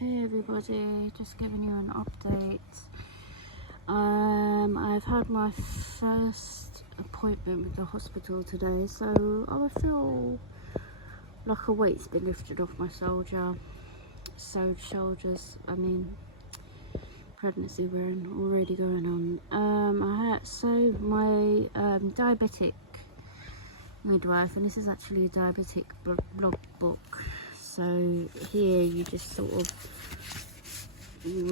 Hey everybody, just giving you an update. I've had my first appointment with the hospital today, so I feel like a weight's been lifted off my shoulders. Pregnancy wearing already going on. My diabetic midwife, and this is actually a diabetic blog book. So here you just sort of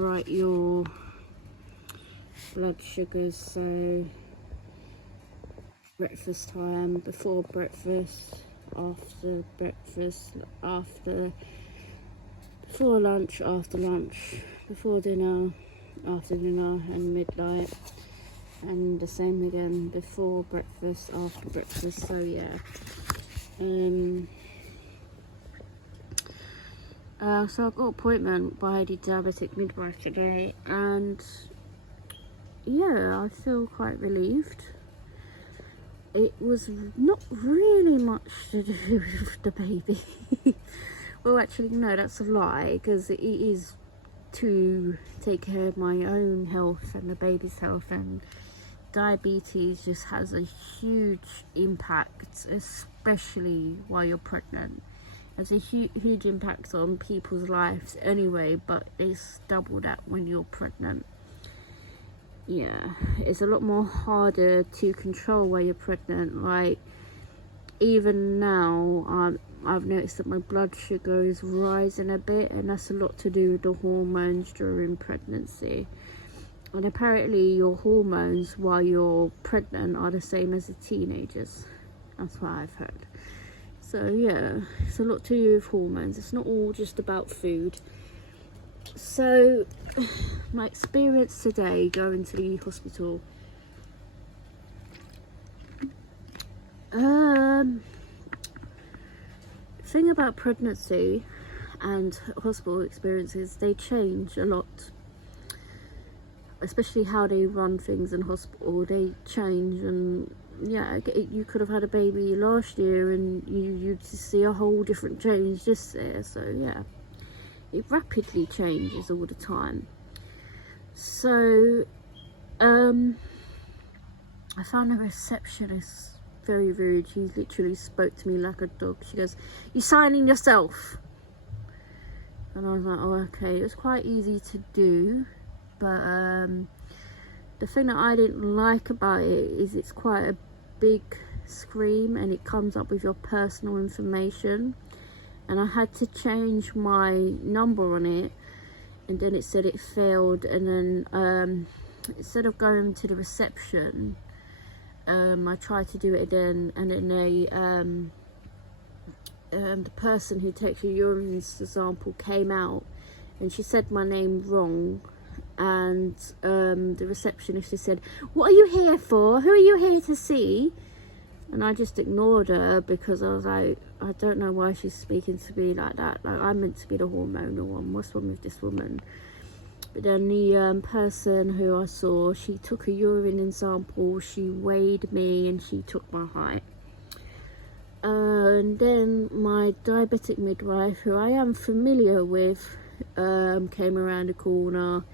write your blood sugars, so breakfast time, before breakfast, after breakfast, before lunch, after lunch, before dinner, after dinner, and midnight, and the same again, before breakfast, after breakfast. So yeah, so I've got an appointment by the diabetic midwife today, and yeah, I feel quite relieved. It was not really much to do with the baby. Well, actually, no, that's a lie, because it is to take care of my own health and the baby's health, and diabetes just has a huge impact, especially while you're pregnant. Has a huge impact on people's lives anyway, but it's double that when you're pregnant. Yeah, it's a lot more harder to control while you're pregnant. Like, even now, I've noticed that my blood sugar is rising a bit, and that's a lot to do with the hormones during pregnancy. And apparently your hormones while you're pregnant are the same as the teenagers. That's what I've heard. So yeah, it's a lot to do with hormones. It's not all just about food. So my experience today going to the hospital, thing about pregnancy and hospital experiences, they change a lot, especially how they run things in hospital. They change, and yeah, you could have had a baby last year and you'd see a whole different change this year. So yeah, it rapidly changes all the time. So I found a receptionist very rude. She literally spoke to me like a dog. She goes, "You signing yourself?" And I was like, oh, okay. It was quite easy to do, but the thing that I didn't like about it is it's quite a big screen, and it comes up with your personal information, and I had to change my number on it, and then it said it failed. And then instead of going to the reception, I tried to do it again, and then the person who takes your urine sample came out, and she said my name wrong. And the receptionist just said, "What are you here for? Who are you here to see?" And I just ignored her, because I was like, I don't know why she's speaking to me like that. Like, I'm meant to be the hormonal one. What's wrong with this woman? But then the person who I saw, she took a urine sample, she weighed me, and she took my height. And then my diabetic midwife, who I am familiar with, came around the corner.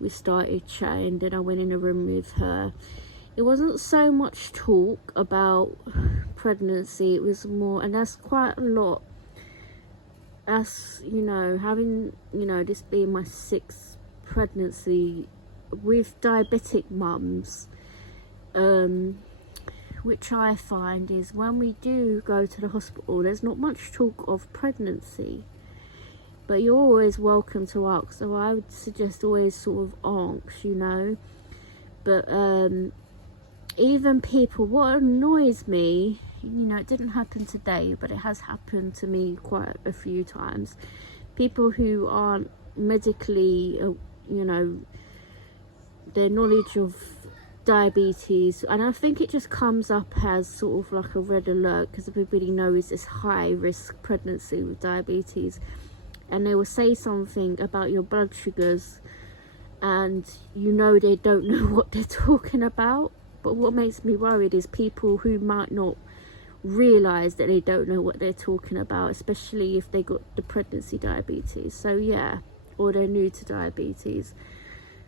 We started chatting, then I went in a room with her. It wasn't so much talk about pregnancy, it was more, and that's quite a lot. That's, having, this being my 6th pregnancy with diabetic mums, which I find is when we do go to the hospital, there's not much talk of pregnancy, but you're always welcome to ask. So I would suggest always sort of ask, but even people, what annoys me, it didn't happen today, but it has happened to me quite a few times, people who aren't medically, their knowledge of diabetes, and I think it just comes up as sort of like a red alert, because everybody knows this high risk pregnancy with diabetes, and they will say something about your blood sugars, and they don't know what they're talking about. But what makes me worried is people who might not realize that they don't know what they're talking about, especially if they got the pregnancy diabetes. So yeah, or they're new to diabetes.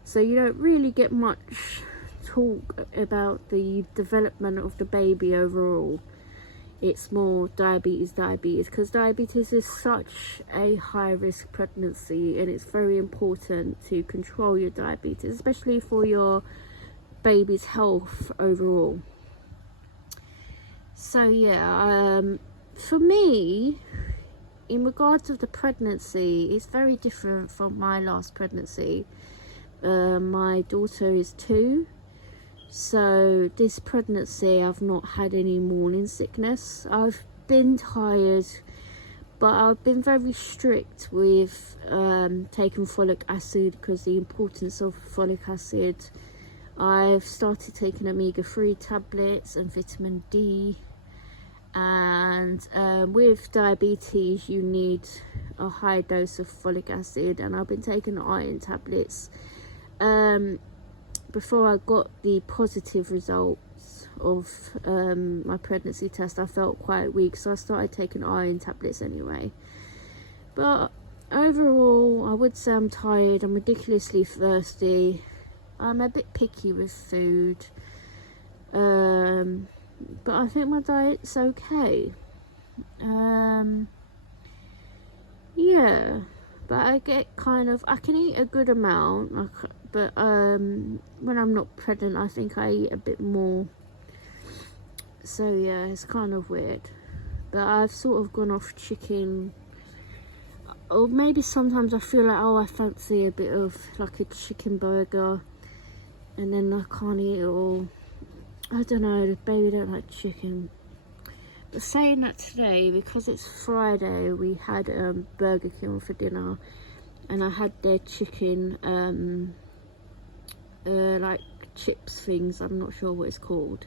So you don't really get much talk about the development of the baby overall. It's more diabetes, because diabetes is such a high risk pregnancy, and it's very important to control your diabetes, especially for your baby's health overall. So yeah, for me, in regards of the pregnancy, it's very different from my last pregnancy. My daughter is 2, so this pregnancy I've not had any morning sickness. I've been tired, but I've been very strict with taking folic acid, because the importance of folic acid. I've started taking omega-3 tablets and vitamin D, and with diabetes you need a high dose of folic acid, and I've been taking iron tablets. Before I got the positive results of my pregnancy test, I felt quite weak, so I started taking iron tablets anyway. But overall, I would say I'm tired, I'm ridiculously thirsty, I'm a bit picky with food, but I think my diet's okay. Yeah, but I get kind of, I can eat a good amount, but when I'm not pregnant, I think I eat a bit more. So yeah, it's kind of weird. But I've sort of gone off chicken, or maybe sometimes I feel like, oh, I fancy a bit of like a chicken burger, and then I can't eat it all. I don't know, the baby don't like chicken. But saying that, today, because it's Friday, we had Burger King for dinner, and I had their chicken like chips things, I'm not sure what it's called.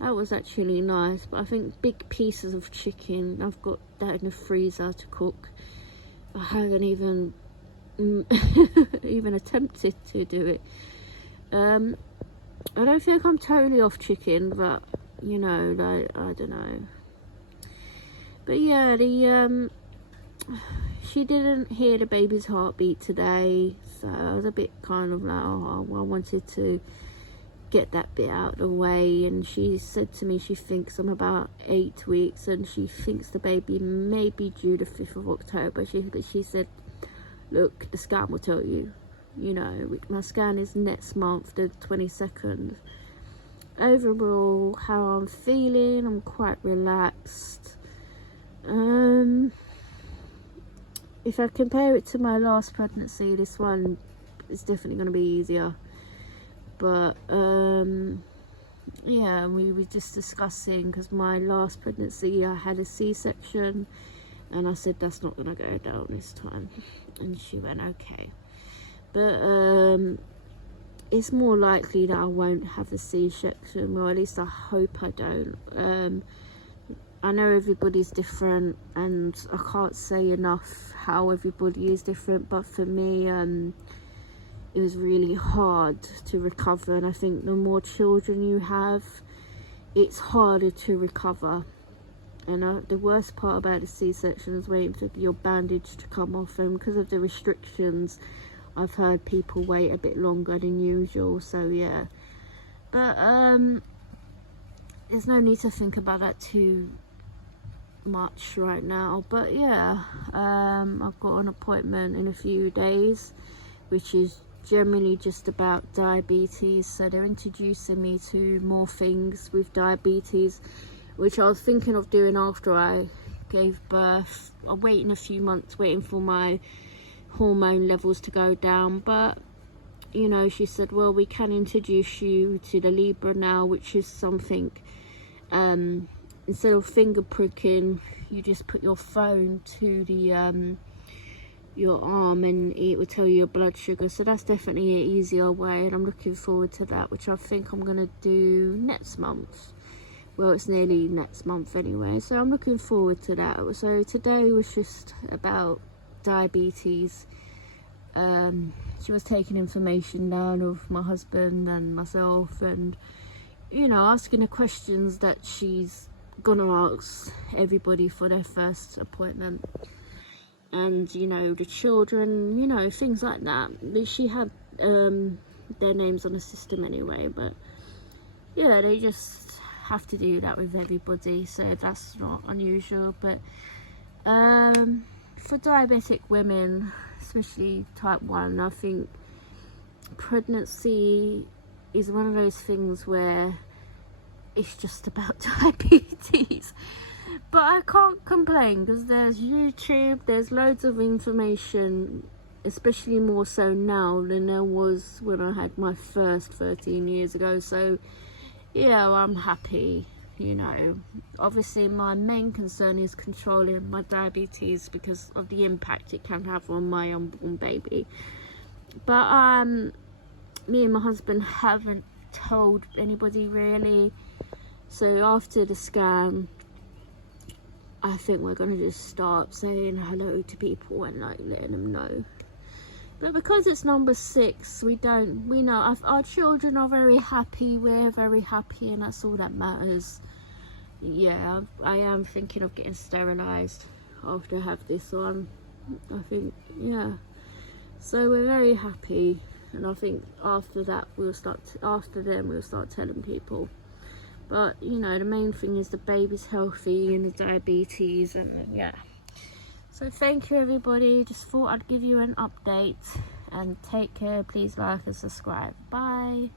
That was actually nice, but I think big pieces of chicken, I've got that in the freezer to cook. I haven't even even attempted to do it. I don't think I'm totally off chicken, but you know, like, I don't know. But yeah, she didn't hear the baby's heartbeat today, so I was a bit kind of like, oh, I wanted to get that bit out of the way. And she said to me she thinks I'm about 8 weeks, and she thinks the baby may be due the 5th of October. She said, look, the scan will tell you. You know, my scan is next month, the 22nd. Overall, how I'm feeling, I'm quite relaxed. If I compare it to my last pregnancy, this one is definitely going to be easier. But yeah, we were just discussing, because my last pregnancy I had a C-section, and I said that's not going to go down this time, and she went okay. But it's more likely that I won't have a C-section, or at least I hope I don't. I know everybody's different, and I can't say enough how everybody is different, but for me, it was really hard to recover, and I think the more children you have, it's harder to recover. And the worst part about the C-section is waiting for your bandage to come off, and because of the restrictions, I've heard people wait a bit longer than usual. So yeah, but there's no need to think about that too much right now. But yeah, I've got an appointment in a few days, which is generally just about diabetes. So they're introducing me to more things with diabetes, which I was thinking of doing after I gave birth. I'm waiting a few months, waiting for my hormone levels to go down. But you know, she said, well, we can introduce you to the Libre now, which is something, instead of finger pricking, you just put your phone to the your arm, and it will tell you your blood sugar. So that's definitely an easier way, and I'm looking forward to that, which I think I'm gonna do next month. Well, it's nearly next month anyway, so I'm looking forward to that. So today was just about diabetes. She was taking information down of my husband and myself, and you know, asking the questions that she's gonna ask everybody for their first appointment. and you know, the children, you know, things like that. She had their names on the system anyway, but yeah, they just have to do that with everybody, so that's not unusual. But for diabetic women, especially type 1, I think pregnancy is one of those things where it's just about diabetes. But I can't complain because there's YouTube, there's loads of information, especially more so now than there was when I had my first 13 years ago. So yeah, I'm happy, you know. Obviously my main concern is controlling my diabetes because of the impact it can have on my unborn baby. But me and my husband haven't told anybody really. So after the scan, I think we're gonna just start saying hello to people and like letting them know. But because it's number 6, we know our children are very happy, we're very happy, and that's all that matters. Yeah, I am thinking of getting sterilised after I have this one, I think. Yeah, so we're very happy, and I think after that we'll start telling people. But you know, the main thing is the baby's healthy and the diabetes, and yeah. So thank you everybody, just thought I'd give you an update, and take care, please like and subscribe. Bye.